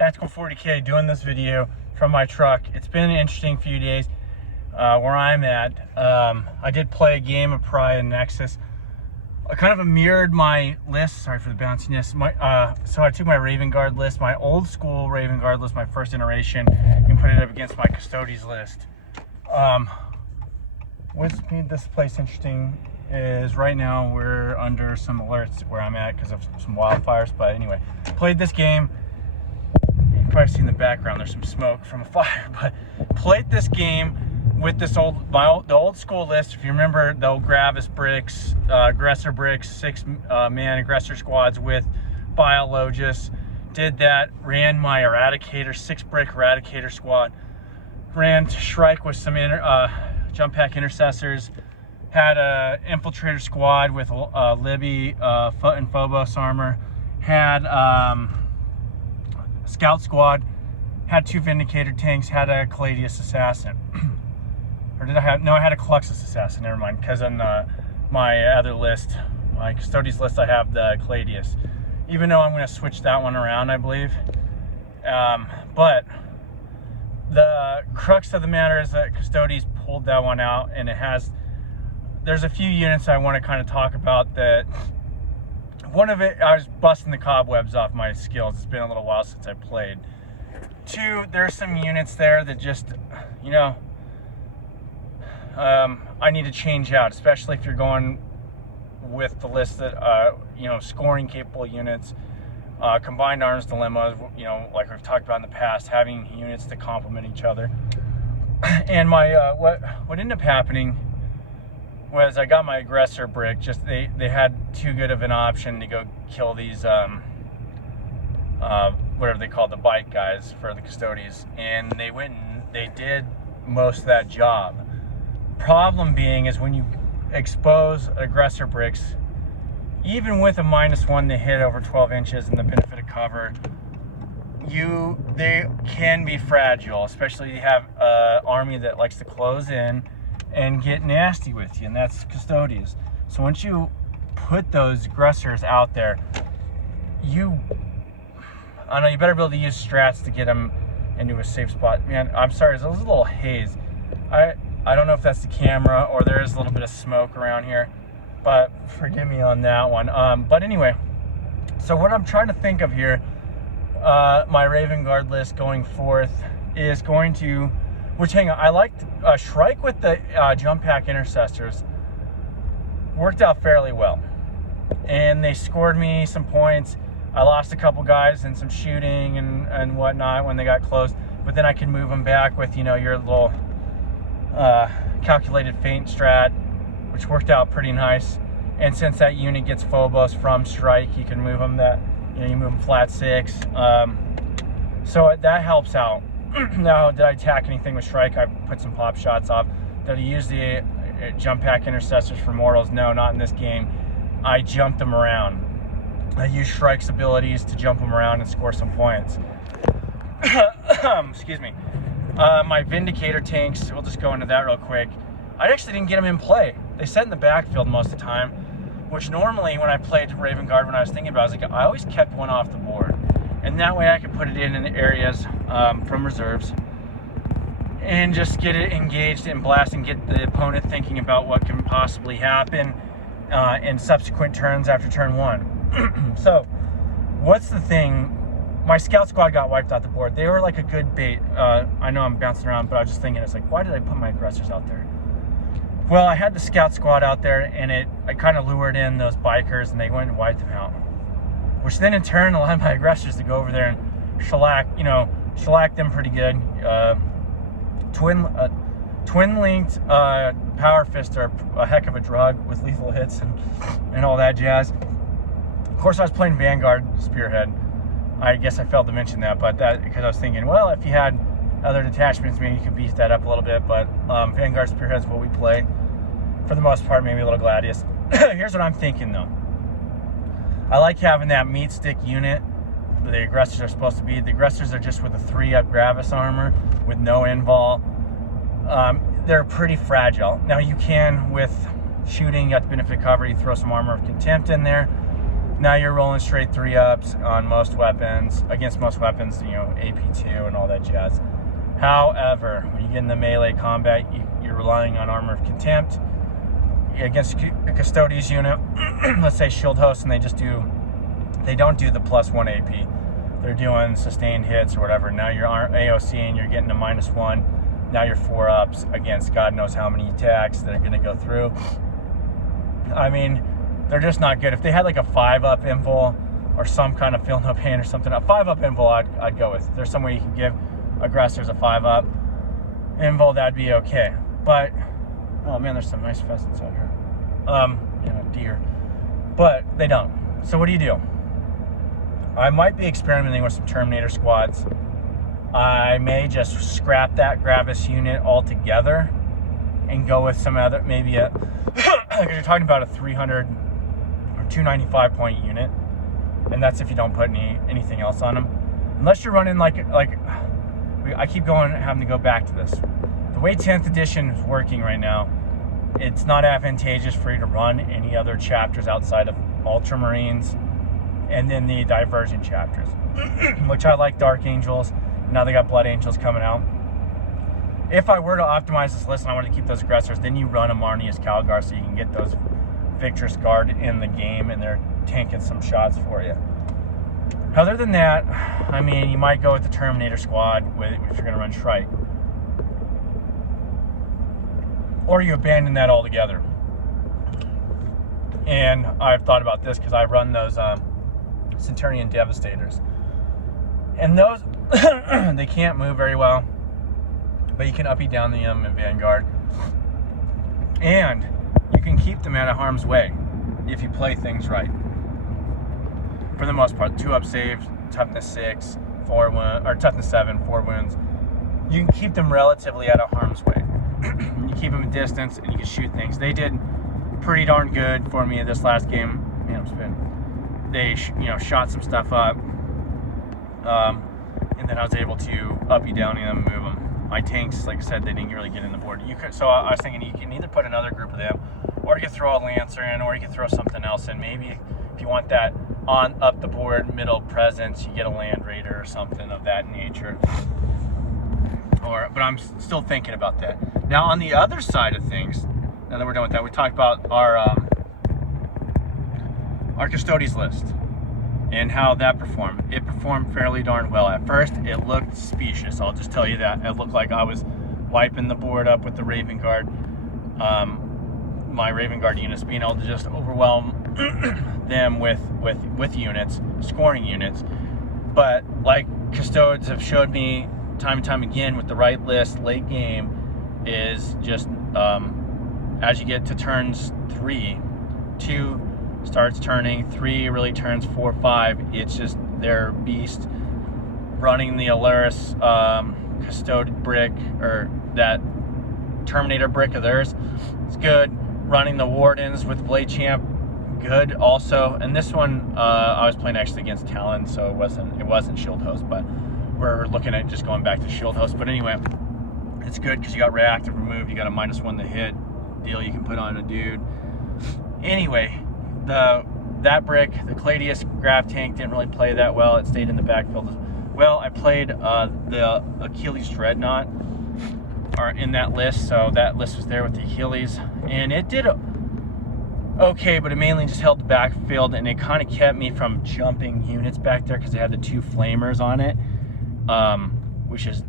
Tactical 40K doing this video from my truck. It's been an interesting few days where I'm at. I did play a game of Pariah and Nexus. I kind of mirrored my list, sorry for the bounciness. So I took my Raven Guard list, my old school Raven Guard list, my first iteration, and put it up against my Custodes list. What's made this place interesting is right now we're under some alerts where I'm at because of some wildfires. But anyway, played this game. You've probably seen in the background there's some smoke from a fire, but played this game with this the old school list. If you remember the old Gravis bricks, aggressor bricks, 6-man aggressor squads with biologist. Did that, ran my Eradicator, 6-brick Eradicator squad. Ran to Shrike with some jump pack intercessors. Had a infiltrator squad with Libby, Foot and Phobos armor. Had scout squad. Had 2 Vindicator tanks. Had a Caladius assassin. Or did I have? No, I had a Cluxus assassin. Never mind. Because on my other list, my Custodes list, I have the Caladius. Even though I'm going to switch that one around, I believe. But the crux of the matter is that Custodes pulled that one out, and it has. There's a few units I want to kind of talk about. That one of it, I was busting the cobwebs off my skills. It's been a little while since I played. 2, there's some units there that just, you know, I need to change out, especially if you're going with the list that, you know, scoring capable units, combined arms dilemmas, you know, like we've talked about in the past, having units that complement each other. And my, what ended up happening was I got my aggressor brick. Just they had too good of an option to go kill these whatever they call the bike guys for the Custodes, and they went and they did most of that job. Problem being is when you expose aggressor bricks, even with a -1 they hit over 12 inches and the benefit of cover, they can be fragile, especially if you have an army that likes to close in and get nasty with you, and that's Custodes. So once you put those aggressors out there, I don't know, you better be able to use strats to get them into a safe spot. Man, I'm sorry, there's a little haze. I don't know if that's the camera or there is a little bit of smoke around here, but forgive me on that one. But anyway, so what I'm trying to think of here, my Raven Guard list going forth is going to, which hang on, I liked Shrike with the jump pack intercessors. Worked out fairly well, and they scored me some points. I lost a couple guys in some shooting and whatnot when they got close, but then I can move them back with, you know, your little calculated feint strat, which worked out pretty nice. And since that unit gets Phobos from Strike, you can move them you move them flat 6. So that helps out. Now, did I attack anything with Strike? I put some pop shots off. Did I use the jump pack intercessors for mortals? No, not in this game. I jumped them around. I used Shrike's abilities to jump them around and score some points. Excuse me. My Vindicator tanks, we'll just go into that real quick. I actually didn't get them in play. They sat in the backfield most of the time, which normally when I played Raven Guard, when I was thinking about it, I always kept one off the board. And that way I could put it in areas from reserves and just get it engaged and blast and get the opponent thinking about what can possibly happen in subsequent turns after turn 1. So, what's the thing? My scout squad got wiped out the board. They were like a good bait. I know I'm bouncing around, but I was just thinking, it's like, why did I put my aggressors out there? Well, I had the scout squad out there, and I kind of lured in those bikers, and they went and wiped them out. Which then in turn allowed my aggressors to go over there and shellac them pretty good. Twin-linked power fists are a heck of a drug with lethal hits and all that jazz. Of course, I was playing Vanguard Spearhead. I guess I failed to mention that, but because I was thinking, well, if you had other detachments, maybe you could beef that up a little bit. But Vanguard Spearhead is what we play for the most part. Maybe a little Gladius. Here's what I'm thinking though. I like having that meat stick unit. The aggressors are supposed to be. The aggressors are just with a 3-up Gravis armor with no invol. They're pretty fragile. Now you can, with shooting, you got the benefit of cover, you throw some armor of contempt in there. Now you're rolling straight 3-ups on most weapons, against most weapons, you know, AP2 and all that jazz. However, when you get into melee combat, you're relying on Armor of Contempt. Against a Custodes unit, let's say Shield Host, and they don't do the +1 AP. They're doing sustained hits or whatever. Now you're AOC and you're getting a -1. Now you're 4-ups against God knows how many attacks that are going to go through. I mean, they're just not good. If they had like a 5-up invul or some kind of feel no pain or something, a 5-up invul I'd go with. If there's some way you can give aggressors a 5-up invul, that'd be okay. But oh man, there's some nice pheasants out here. Deer. But they don't. So what do? I might be experimenting with some Terminator squads. I may just scrap that Gravis unit altogether and go with some other, maybe a, because you're talking about a 300 or 295 point unit, and that's if you don't put anything else on them. Unless you're running I keep having to go back to this. The way 10th edition is working right now, it's not advantageous for you to run any other chapters outside of Ultramarines and then the Divergent chapters, which I like Dark Angels. Now they got Blood Angels coming out. If I were to optimize this list and I wanted to keep those aggressors, then you run a Marnius Calgar so you can get those Victor's Guard in the game and they're tanking some shots for you. Other than that, I mean, you might go with the Terminator squad if you're going to run Shrike. Or you abandon that altogether. And I've thought about this because I run those Centurion Devastators. And those, they can't move very well, but you can uppy down them in Vanguard. And you can keep them out of harm's way if you play things right. For the most part, 2-up save, toughness 6, 4 wound, or toughness 7, 4 wounds. You can keep them relatively out of harm's way. You keep them at distance and you can shoot things. They did pretty darn good for me in this last game. They shot some stuff up, and then I was able to uppy downy them and move them. My tanks, like I said, they didn't really get in the board. So I was thinking you can either put another group of them, or you could throw a Lancer in, or you could throw something else in. Maybe if you want that on up the board middle presence, you get a Land Raider or something of that nature. But I'm still thinking about that. Now on the other side of things, now that we're done with that, we talked about our Custodes list and how that performed. It performed fairly darn well. At first, it looked specious. I'll just tell you that. It looked like I was wiping the board up with the Raven Guard, my Raven Guard units, being able to just overwhelm them with units, scoring units. But like Custodes have showed me time and time again with the right list late game, is just as you get to turns 3, 2 starts turning, 3 really turns 4, 5. It's just their beast. Running the Alurus Custode brick, or that Terminator brick of theirs, it's good. Running the Wardens with Blade Champ, good also. And this one I was playing actually against Talon, so it wasn't Shield Host, but we're looking at just going back to Shield Host. But anyway, it's good because you got reactive removed, you got a -1 to hit deal you can put on a dude. Anyway, that brick, the Cladius Grav tank, didn't really play that well. It stayed in the backfield. Well, I played the Achilles Dreadnought in that list, so that list was there with the Achilles, and it did okay, but it mainly just held the backfield, and it kind of kept me from jumping units back there because it had the 2 flamers on it, which is,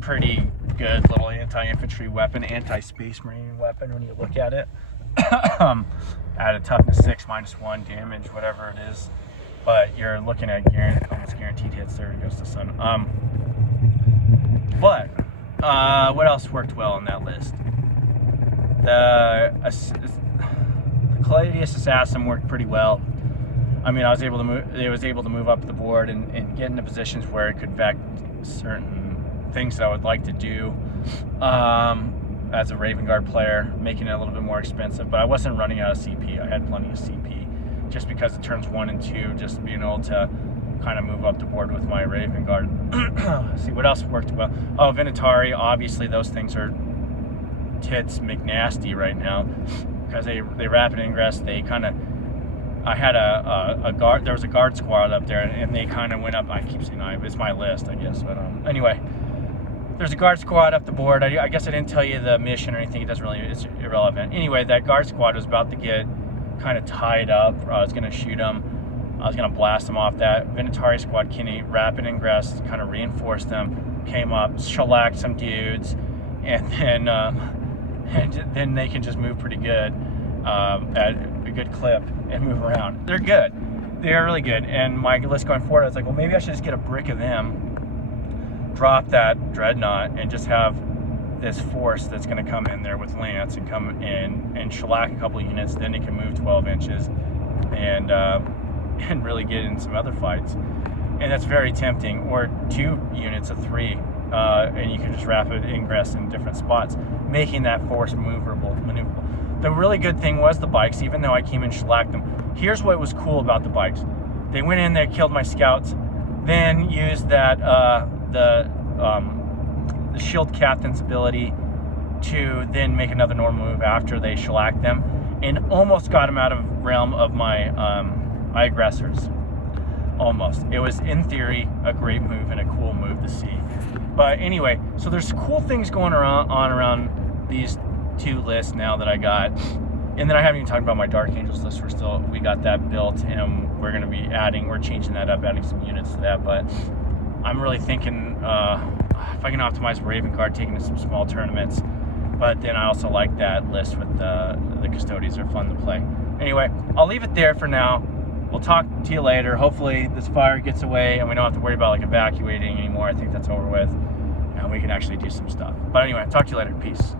pretty good little anti-infantry weapon, anti-space marine weapon when you look at it. At a toughness 6, -1 damage, whatever it is, but you're looking at almost guaranteed hits. There goes the sun. But what else worked well on that list? The Cladius Assassin worked pretty well. I mean, I was able to move. It was able to move up the board and get into positions where it could vect certain things that I would like to do as a Raven Guard player, making it a little bit more expensive. But I wasn't running out of CP. I had plenty of CP, just because it turns 1 and 2, just being able to kind of move up the board with my Raven Guard. See what else worked well. Oh, Venatari. Obviously, those things are tits McNasty right now because they rapid ingress. They kind of I had a guard. There was a guard squad up there, and they kind of went up. I keep saying it's my list, I guess. But anyway, there's a guard squad up the board. I guess I didn't tell you the mission or anything. It doesn't really. It's irrelevant. Anyway, that guard squad was about to get kind of tied up. I was gonna shoot them. I was gonna blast them off. That Venatari squad, Kenny, rapid ingress, kind of reinforced them. Came up, shellacked some dudes, and then they can just move pretty good at a good clip and move around. They're good. They're really good. And my list going forward, I was like, well, maybe I should just get a brick of them, drop that dreadnought, and just have this force that's going to come in there with Lance and come in and shellac a couple of units. Then it can move 12 inches and really get in some other fights. And that's very tempting. Or 2 units of 3, and you can just rapid ingress in different spots, making that force maneuverable. The really good thing was the bikes, even though I came and shellacked them. Here's what was cool about the bikes. They went in there, killed my scouts, then used that the shield captain's ability to then make another normal move after they shellacked them, and almost got them out of realm of my aggressors. Almost. It was, in theory, a great move and a cool move to see. But anyway, so there's cool things going around these 2 lists now that I got. And then I haven't even talked about my Dark Angels list. We got that built, and we're going to be we're changing that up, adding some units to that. But I'm really thinking if I can optimize Raven Guard, taking to some small tournaments. But then I also like that list with the Custodes. Are fun to play. Anyway, I'll leave it there for now. We'll talk to you later. Hopefully this fire gets away and we don't have to worry about like evacuating anymore. I think that's over with, and we can actually do some stuff. But anyway, talk to you later. Peace.